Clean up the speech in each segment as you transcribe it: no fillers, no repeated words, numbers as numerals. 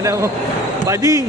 na mo. Bading!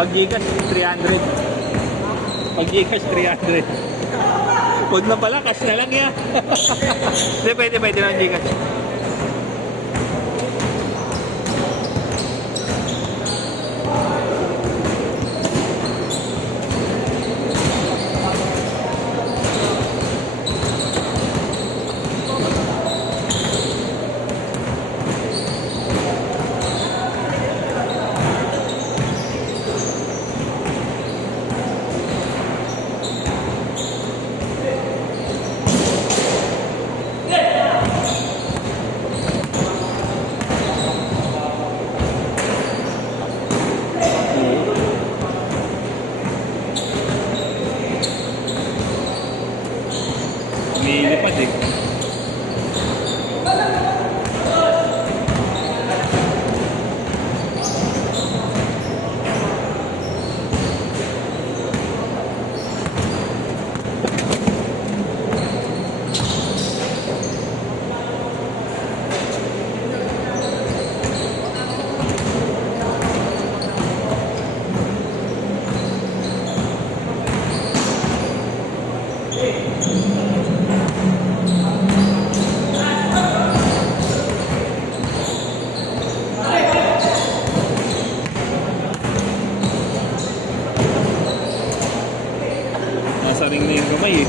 Pag Gcash, 300. Pag Gcash, 300. Huwag na pala, cash na lang yan. Hindi, pwede lang Gcash. Umilipad eh. Nasaring na yung kamay eh.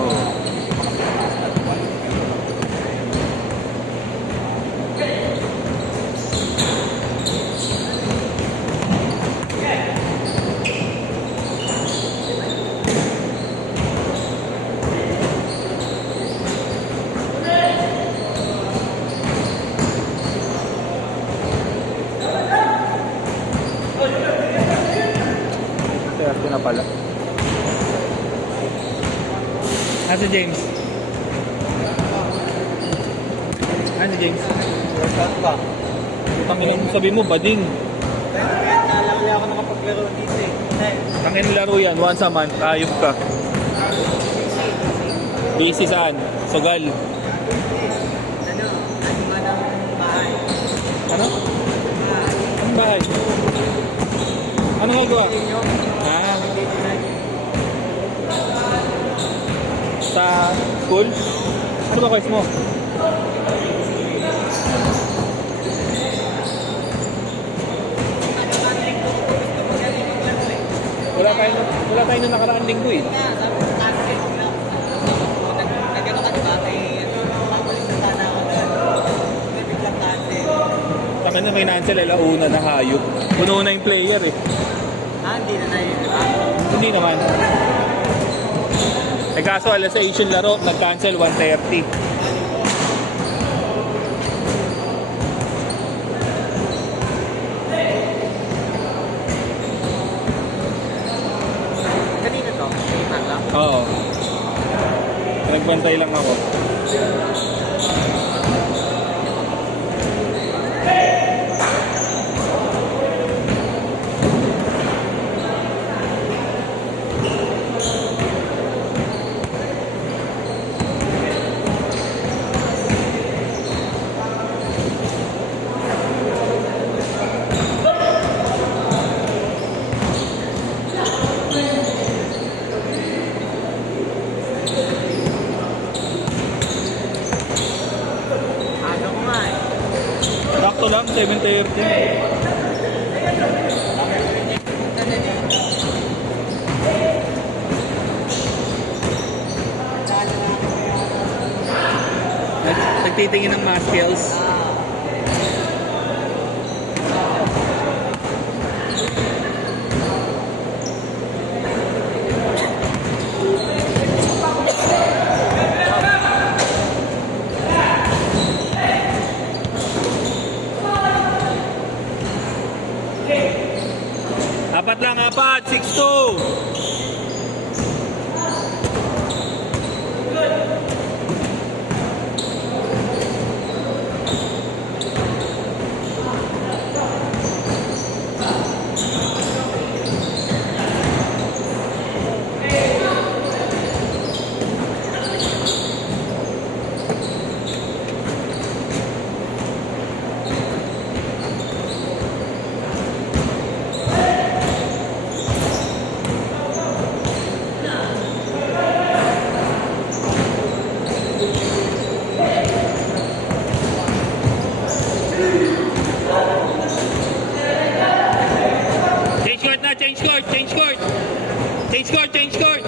Oh. Ito na pala. Si James? Si James? Workout pa. Tangin sabi mo, bading. Nalaki ako nakapaglaro dito eh. Tangin laro yan, once a month, ayop ka. Busy saan? Sugal. Ano? Ano man ang bahay? Ano? Ang bahay? Ano gagawa? Sa school? Ano ba course mo? Wala tayo nung nakaraang linggo eh. Saka na may cancel, alauna na hayop. Puno na yung player eh. Hindi na yun. Hindi naman. Eh kaso alas 6 yung laro, nag-cancel 1:30. Kanina to? Kanina lang? Oo. Nagbantay lang ako. Sakto lang, 7:30. Nagtitingin ng muscles. Change court, change court!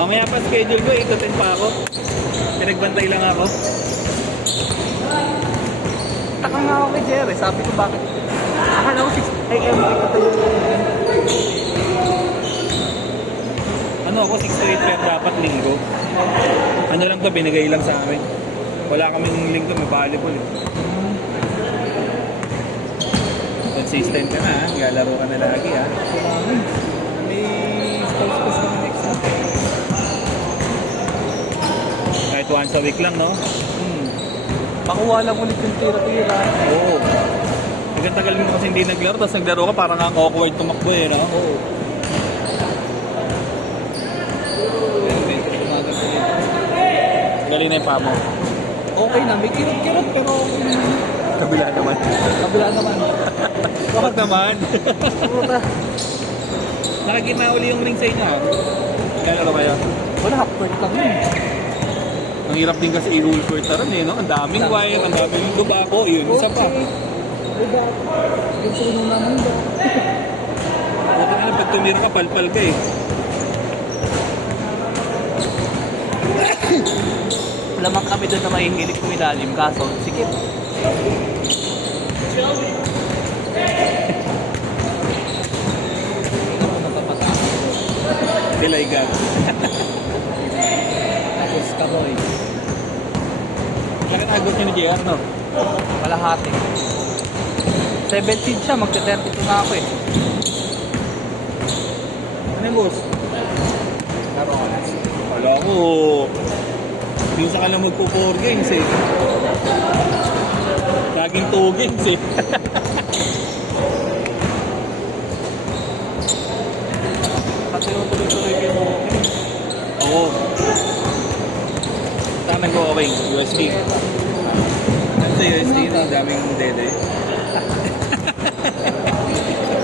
Mamaya pa schedule ko, ikutin pa ako. Pinagbantay lang ako. Taka nga ako kay Jerry, sabi ko bakit? Akala ko 6 AM Ano ako, 6 to 8 pero dapat linggo. Ano lang to, binigay lang sa amin. Wala kaming linggo, may volleyball eh. Consistent ka na ha, lalaro ka na lagi ha. May sports kami next month. Kahit once a week lang no? Pakuha lang ulit yung tira-tira. Oo. Hanggang tagal mo kasi hindi naglaro, tapos naglaro ka parang ang awkward tumakbo eh no? Oo. Galing na yung pamo. Okay na, may kirot-kirot pero okay naman. Kabila naman. Kabila naman. Bakit naman? Puta. Nakagitna uli yung ring sa inyo ha? Kaya kayo? Wala, half court lang yun. Ang hirap din kasi i-rule court na rin eh, no? Ang daming wire, ang daming lubako, yun, isa pa. Diba? Yung sunod naman ba? Buti na lang, pag tumira ka, palpal ka eh. Lamang kami doon na mahihilig kumilalim, kaso, sige. Delay ka. Tapos kamoy. Kaya nagot niya ni JR, no? Kalahati. 17 siya, magka-32 na ako eh. Ano yung boss? Laro ka na. Wala ko. Minsan ka lang magpo-4 games eh. Laging 2 games eh. Kasi yung tuloy-tuloy kayo mo. Oo. Saan nag-okay? USD. Ano sa USD? Ang daming dede.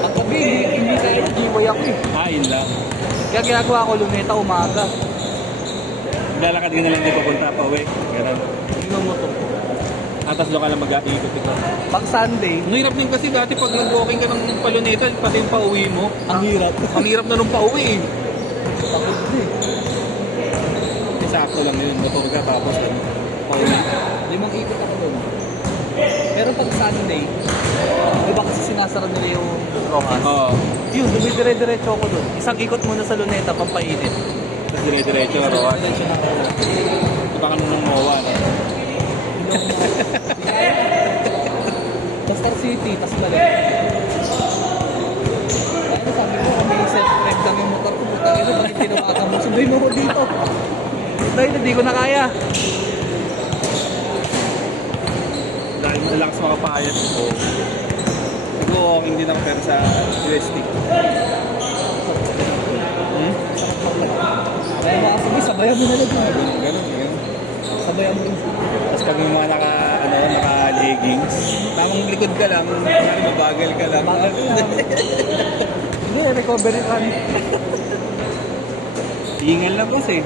Ang gabi, hindi kaya giveaway ako eh. Yun lang. Kaya ginagawa ko luneta umaga. Lalakad ka na lang dito punta pa uwi. Ganun. Hindi mo to. Atas doon ka lang mag-iikot-ikot. Pag Sunday, Ang hirap din kasi dati pag nag-walking ka ng paluneta, pati yung pauwi mo. ang hirap. Ang hirap na nung pauwi eh. Pagod din. Sakto lang yun, motor ka tapos ano, pauwi. 5 ikot ako doon. Pero pag Sunday, di ba kasi sinasara nila yung Rojas? Oo. Yun, dumidire-diretso ako doon. Isang ikot muna sa luneta, pampainit. Tapos dire-diretso ka raw. Diretso na ako. Iba ka na ng MOA, no? Star City, tas balik. Ano sabi ko, kung may self-drive lang yung motor ko, puta ina, bakit tinawakan mo? Sunduin mo ko dito. Dahil hindi ko na kaya. Dahil malakas makapayat. Oo. Siguro hindi na ako pero sa UST. Kaya baka sige, sabayan mo na lang yun. Ganun. Sabayan mo rin. Tapos pag may mga naka-leggings, tamang likod ka lang, kaya mabagal ka lang. Bagal ka lang. Hindi, recovery run. Ingal lang kasi.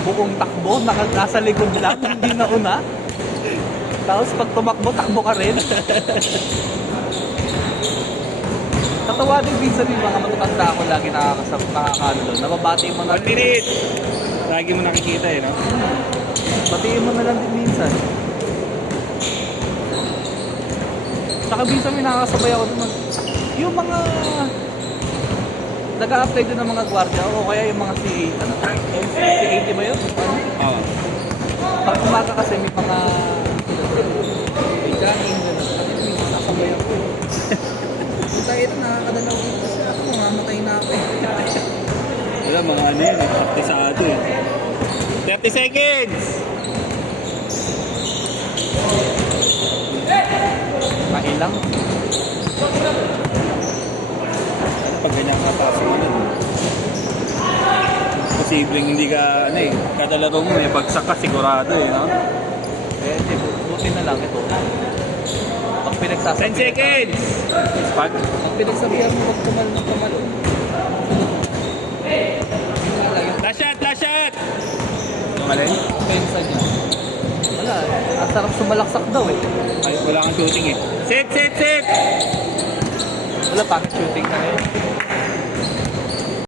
Buong takbo, nasa likod lang, hindi na una. Tapos pag tumakbo, takbo ka rin. Natawa din minsan yung mga matatanda ako lagi nakakano doon. Nababati mo na 1 minute! Lagi mo nakikita eh, no? Batiin mo na lang din minsan. Saka minsan may nakakasabay ako doon. Yung mga nag-a-apply doon ng mga gwardiya o kaya yung mga C80 ba yun? Oo. Pag umaga kasi may mga may jogging gano'n. Minsan nakasabay ako. Tayo na nakakadalaw dito kasi ako, mamatay na ako. Wala, mga ano yun, taktisado eh. 30 seconds! Mahilang. Ano pag ganyan ka pasok mo nun? Posibleng hindi ka, ano eh, kada laro mo may bagsak ka sigurado eh, no? Eh, di, buti na lang ito. Pag 10 pinagsasabi. seconds! Pag, Pag pinagsabihan mo, pag tumal ng tumal. last shot, last shot! Tumalin? Pensa niya. Wala, ang sarap sumalaksak daw eh. Ay, wala kang shooting eh. Set, set, set! Wala, pangit shooting na yun.